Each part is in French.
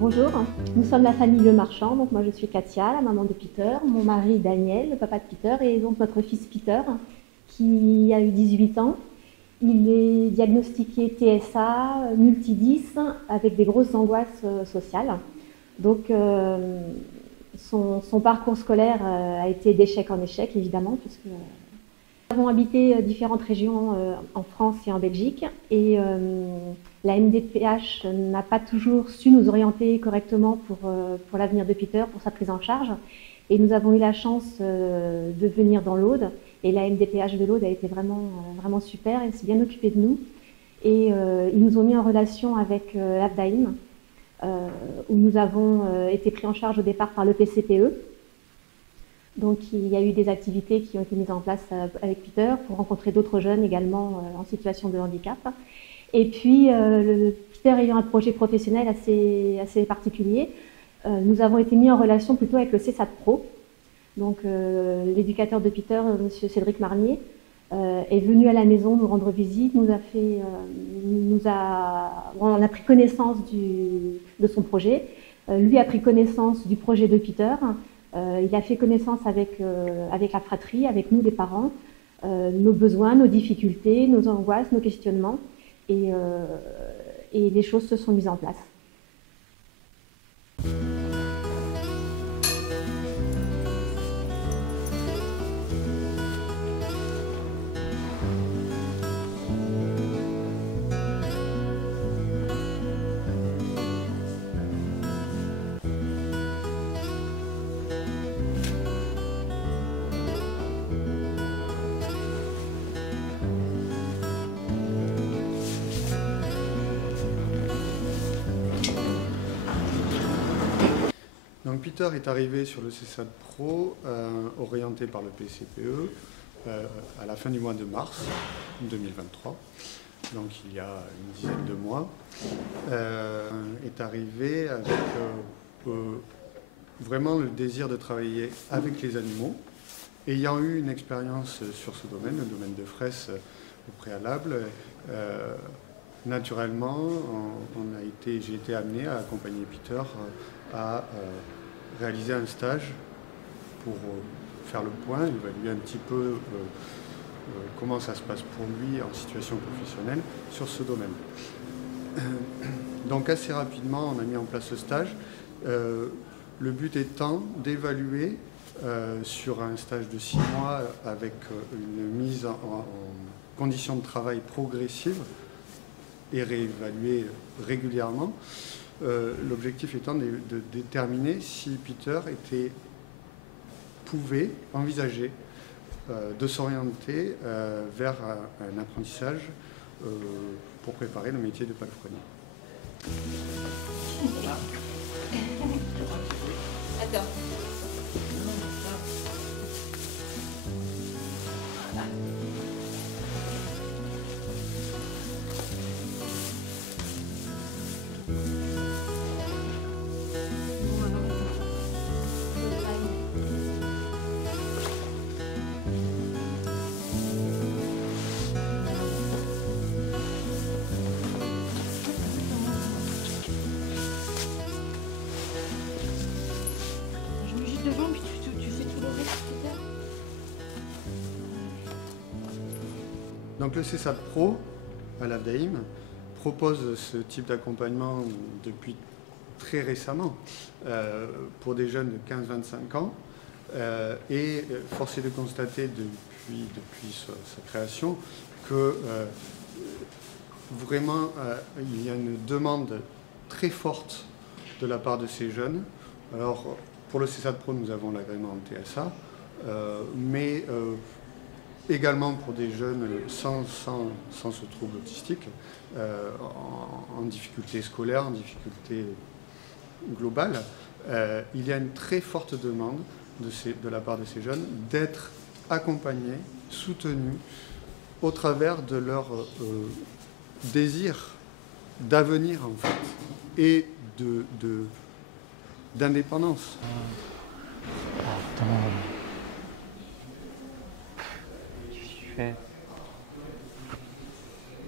Bonjour, nous sommes la famille Le Marchand. Donc moi je suis Katia, la maman de Peter, mon mari Daniel, le papa de Peter, et donc notre fils Peter qui a eu 18 ans. Il est diagnostiqué TSA multi-10 avec des grosses angoisses sociales. Donc son parcours scolaire a été d'échec en échec évidemment, puisque nous avons habité différentes régions en France et en Belgique, et la MDPH n'a pas toujours su nous orienter correctement pour l'avenir de Peter, pour sa prise en charge. Et nous avons eu la chance de venir dans l'Aude, et la MDPH de l'Aude a été vraiment super, elle s'est bien occupée de nous. Et ils nous ont mis en relation avec l'Abdaïm, où nous avons été pris en charge au départ par le PCPE. Donc il y a eu des activités qui ont été mises en place avec Peter pour rencontrer d'autres jeunes également en situation de handicap. Et puis Peter ayant un projet professionnel assez particulier, nous avons été mis en relation plutôt avec le CESAT Pro. Donc l'éducateur de Peter, M. Cédric Marnier, est venu à la maison nous rendre visite, on a pris connaissance de son projet, lui a pris connaissance du projet de Peter. Il a fait connaissance avec la fratrie, avec nous les parents, nos besoins, nos difficultés, nos angoisses, nos questionnements, et les choses se sont mises en place. Donc Peter est arrivé sur le CESAT Pro, orienté par le PCPE, à la fin du mois de mars 2023, donc il y a une dizaine de mois. Est arrivé avec vraiment le désir de travailler avec les animaux, ayant eu une expérience sur ce domaine, le domaine de Fraisse au préalable. Naturellement, j'ai été amené à accompagner Peter à réaliser un stage pour faire le point, évaluer un petit peu comment ça se passe pour lui en situation professionnelle sur ce domaine. Donc assez rapidement, on a mis en place ce stage. Le but étant d'évaluer sur un stage de 6 mois avec une mise en conditions de travail progressive et réévaluer régulièrement. L'objectif étant de déterminer si Peter pouvait envisager de s'orienter vers un apprentissage pour préparer le métier de palefrenier. Attends. Devant, puis tu fais tout le reste, peut-être. Donc le CESAT Pro à l'Abdaïm propose ce type d'accompagnement depuis très récemment pour des jeunes de 15-25 ans et force est de constater depuis sa création que vraiment il y a une demande très forte de la part de ces jeunes. Alors, pour le CESAT Pro, nous avons l'agrément TSA, mais également pour des jeunes sans ce trouble autistique, en difficulté scolaire, en difficulté globale. Il y a une très forte demande de la part de ces jeunes d'être accompagnés, soutenus au travers de leur désir d'avenir, en fait, et d'indépendance. Attends. Qu'est-ce que tu fais?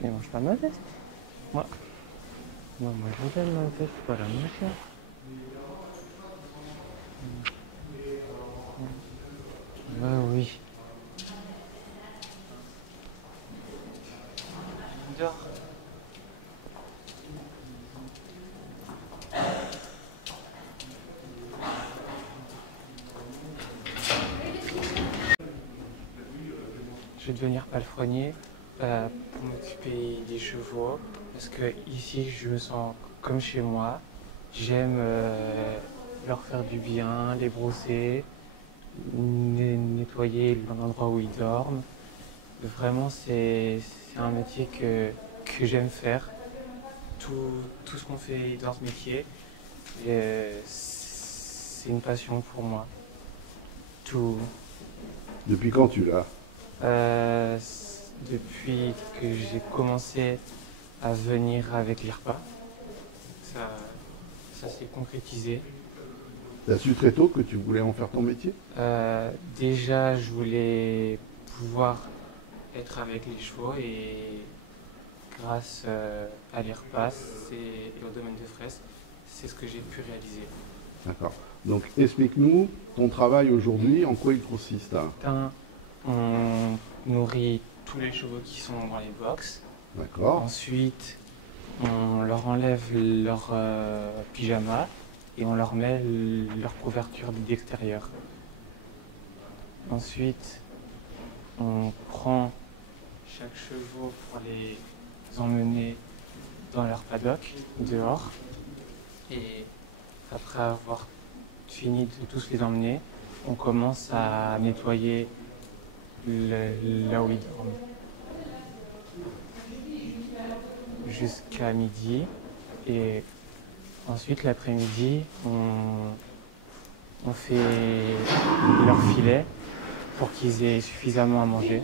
Mais mange pas ma veste. Moi je vous donne ma veste, pas la manger. Oui. Dehors. Je vais devenir palefrenier pour m'occuper des chevaux parce que ici je me sens comme chez moi. J'aime leur faire du bien, les brosser, nettoyer l'endroit où ils dorment. Vraiment, c'est un métier que j'aime faire. Tout ce qu'on fait dans ce métier, c'est une passion pour moi. Tout. Depuis quand tu l'as? Depuis que j'ai commencé à venir avec les repas, ça s'est concrétisé. Tu as su très tôt que tu voulais en faire ton métier? Déjà, je voulais pouvoir être avec les chevaux et grâce à les repas et au domaine de Fraisse, c'est ce que j'ai pu réaliser. D'accord. Donc explique-nous ton travail aujourd'hui, en quoi il consiste? On nourrit tous les chevaux qui sont dans les box. D'accord. Ensuite, on leur enlève leur pyjama et on leur met leur couverture d'extérieur. Ensuite, on prend chaque chevaux pour les emmener dans leur paddock, dehors. Et après avoir fini de tous les emmener, on commence à nettoyer là où ils dorment. Jusqu'à midi. Et ensuite, l'après-midi, on fait leur filet pour qu'ils aient suffisamment à manger.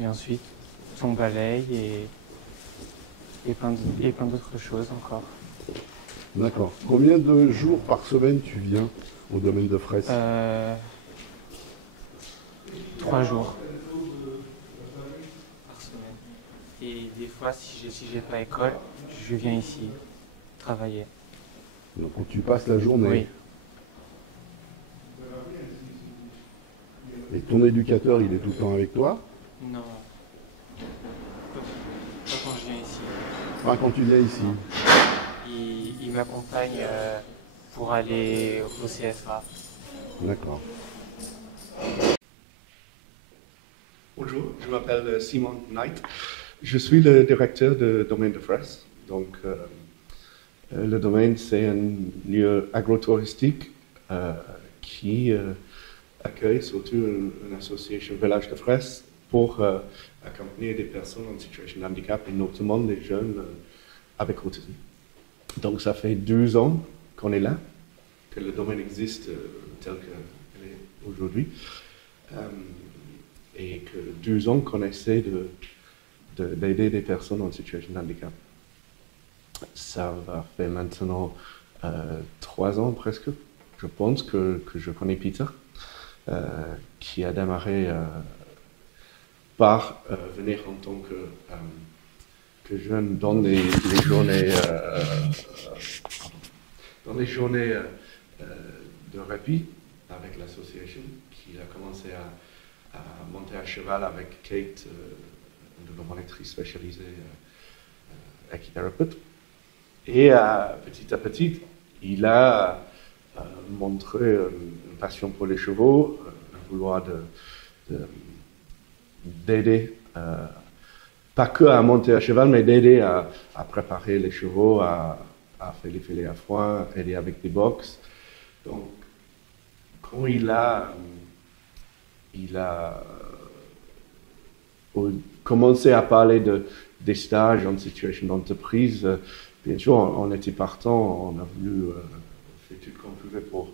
Et ensuite, on balaye et plein d'autres choses encore. D'accord. Combien de jours par semaine tu viens au domaine de Fraisse? 3 jours par semaine. Et des fois, si j'ai pas école, je viens ici travailler. Donc tu passes la journée. Oui. Et ton éducateur, il est tout le temps avec toi? Non. Pas quand je viens ici. Pas quand tu viens ici. Il m'accompagne pour aller au CFA. D'accord. Bonjour, je m'appelle Simon Knight. Je suis le directeur du domaine de Fraisse. Donc, le domaine, c'est un lieu agro-touristique qui accueille surtout une association Village de Fraisse pour accompagner des personnes en situation de handicap et notamment les jeunes avec autisme. Donc, ça fait 2 ans qu'on est là, que le domaine existe tel qu'il est aujourd'hui. Et que 2 ans qu'on essaie d'aider des personnes en situation de handicap. Ça va faire maintenant 3 ans presque. Je pense que je connais Peter, qui a démarré par venir en tant que jeune dans les journées de répit avec l'association, qui a commencé à monter à cheval avec Kate, une dominatrice spécialisée équithérapeute. Et petit à petit, il a montré une passion pour les chevaux, un vouloir d'aider, pas que à monter à cheval, mais d'aider à préparer les chevaux, à faire les filets à foin, aider avec des box. Donc, quand il a commencé à parler des stages en situation d'entreprise. Bien sûr, on était partant, on a voulu faire tout ce qu'on pouvait pour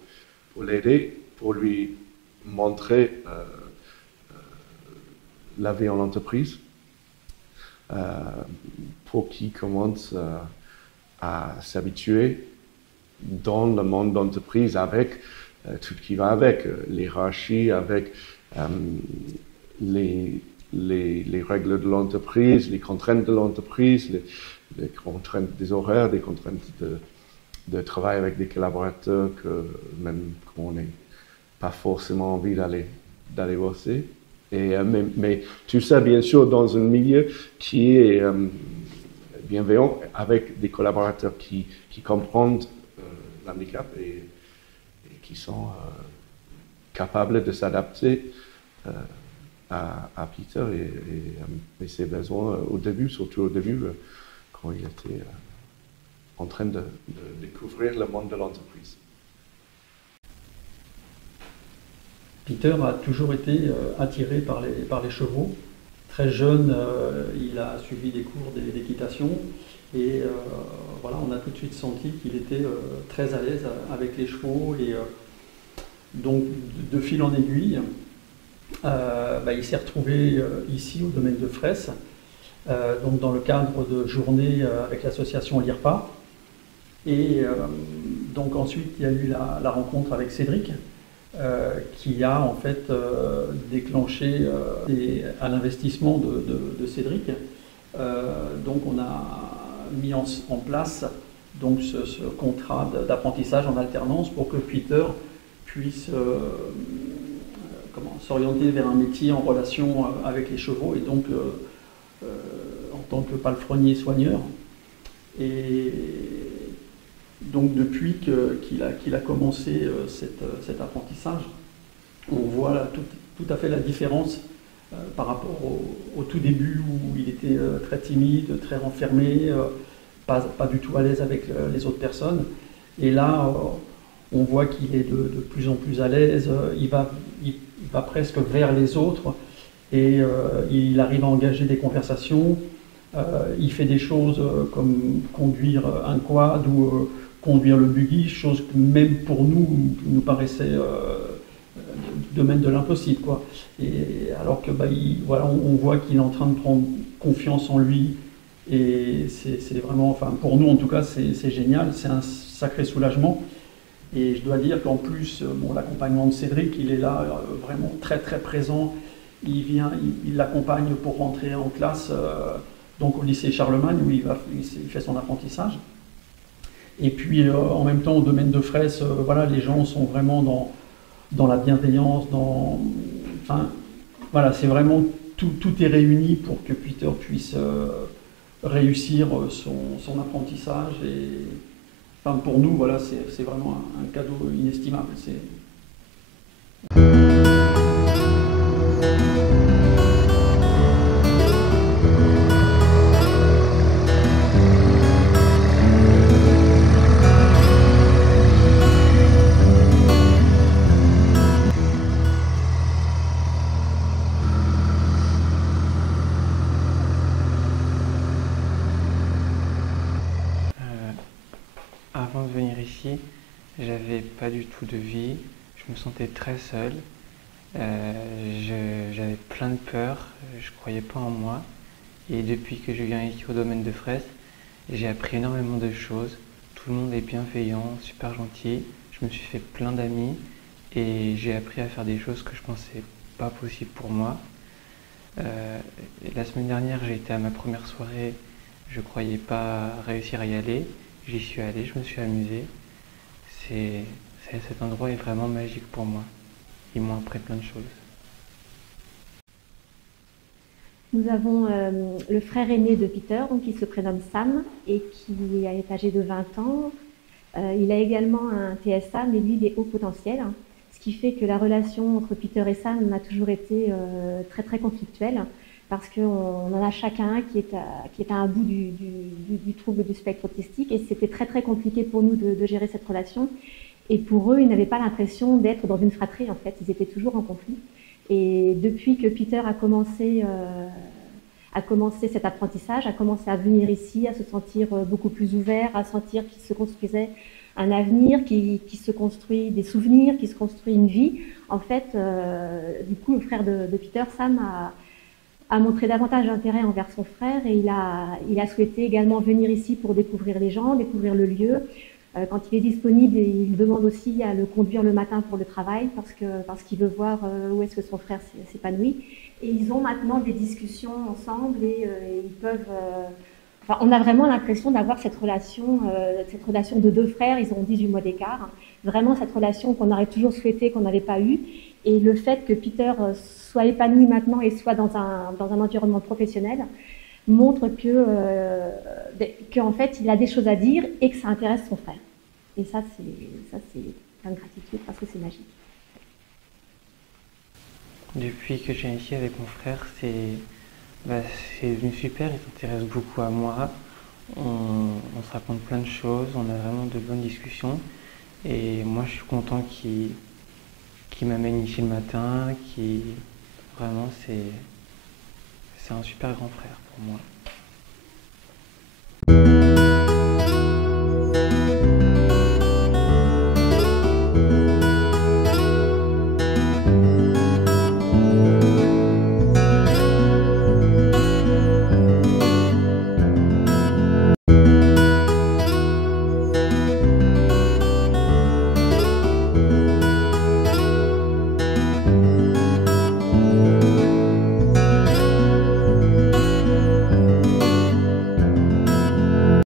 l'aider, pour lui montrer la vie en entreprise, pour qu'il commence à s'habituer dans le monde d'entreprise avec tout ce qui va avec, l'hierarchie, avec les règles de l'entreprise, les contraintes de l'entreprise, les contraintes des horaires, des contraintes de travailler avec des collaborateurs que même qu'on n'ait pas forcément envie d'aller bosser. Mais tout ça, bien sûr, dans un milieu qui est bienveillant, avec des collaborateurs qui comprennent l'handicap et qui sont capables de s'adapter à Peter et ses besoins au début, surtout au début, quand il était en train de découvrir le monde de l'entreprise. Peter a toujours été attiré par les chevaux. Très jeune, il a suivi des cours d'équitation et voilà, on a tout de suite senti qu'il était très à l'aise avec les chevaux. Et donc, de fil en aiguille, il s'est retrouvé ici au domaine de Fraisse, donc dans le cadre de journées avec l'association l'IRPA. Et donc ensuite, il y a eu la rencontre avec Cédric, qui a en fait déclenché à l'investissement de Cédric. Donc on a mis en place donc ce contrat d'apprentissage en alternance pour que Peter puisse s'orienter vers un métier en relation avec les chevaux et donc en tant que palefrenier soigneur. Et donc depuis qu'il a commencé cet apprentissage, on voit là tout à fait la différence par rapport au tout début où il était très timide, très renfermé, pas du tout à l'aise avec les autres personnes. Et là, on voit qu'il est de plus en plus à l'aise, il va presque vers les autres et il arrive à engager des conversations. Il fait des choses comme conduire un quad ou conduire le buggy, chose que même pour nous paraissait du domaine de l'impossible, quoi. Et alors que voilà, on voit qu'il est en train de prendre confiance en lui et c'est vraiment, enfin pour nous en tout cas, c'est génial, c'est un sacré soulagement. Et je dois dire qu'en plus, l'accompagnement de Cédric, il est là vraiment très très présent. Il l'accompagne pour rentrer en classe, donc au lycée Charlemagne où il fait son apprentissage. Et puis en même temps au domaine de Fraisse, voilà, les gens sont vraiment dans la bienveillance, voilà, c'est vraiment tout est réuni pour que Peter puisse réussir son apprentissage. Et enfin, pour nous, voilà, c'est vraiment un cadeau inestimable. Avant de venir ici, j'avais pas du tout de vie, je me sentais très seul, j'avais plein de peur, je croyais pas en moi. Et depuis que je viens ici au domaine de Fraisse, j'ai appris énormément de choses. Tout le monde est bienveillant, super gentil, je me suis fait plein d'amis et j'ai appris à faire des choses que je pensais pas possible pour moi. La semaine dernière, j'ai été à ma première soirée, je croyais pas réussir à y aller. J'y suis allé, je me suis amusé. Cet endroit est vraiment magique pour moi. Ils m'ont appris plein de choses. Nous avons le frère aîné de Peter, donc, qui se prénomme Sam et qui est âgé de 20 ans. Il a également un TSA, mais lui, il est haut potentiel, hein, ce qui fait que la relation entre Peter et Sam a toujours été très très conflictuelle, parce qu'on en a chacun qui est à un bout du trouble du spectre autistique, et c'était très très compliqué pour nous de gérer cette relation. Et pour eux, ils n'avaient pas l'impression d'être dans une fratrie, en fait, ils étaient toujours en conflit. Et depuis que Peter a commencé cet apprentissage, a commencé à venir ici, à se sentir beaucoup plus ouvert, à sentir qu'il se construisait un avenir, qui se construit des souvenirs, qui se construit une vie, en fait, du coup, le frère de Peter, Sam, a montré davantage d'intérêt envers son frère, et il a souhaité également venir ici pour découvrir les gens, découvrir le lieu. Quand il est disponible, il demande aussi à le conduire le matin pour le travail, parce qu'il veut voir où est-ce que son frère s'épanouit. Et ils ont maintenant des discussions ensemble et ils peuvent Enfin, on a vraiment l'impression d'avoir cette relation de deux frères, ils ont 18 mois d'écart, vraiment cette relation qu'on aurait toujours souhaité, qu'on n'avait pas eue. Et le fait que Peter soit épanoui maintenant et soit dans un environnement professionnel montre qu'en fait, il a des choses à dire et que ça intéresse son frère. Et ça, c'est plein de gratitude parce que c'est magique. Depuis que j'ai ici avec mon frère, c'est devenu super, il s'intéresse beaucoup à moi. On se raconte plein de choses, on a vraiment de bonnes discussions. Et moi, je suis content qu'il m'amène ici le matin, vraiment, c'est un super grand frère pour moi.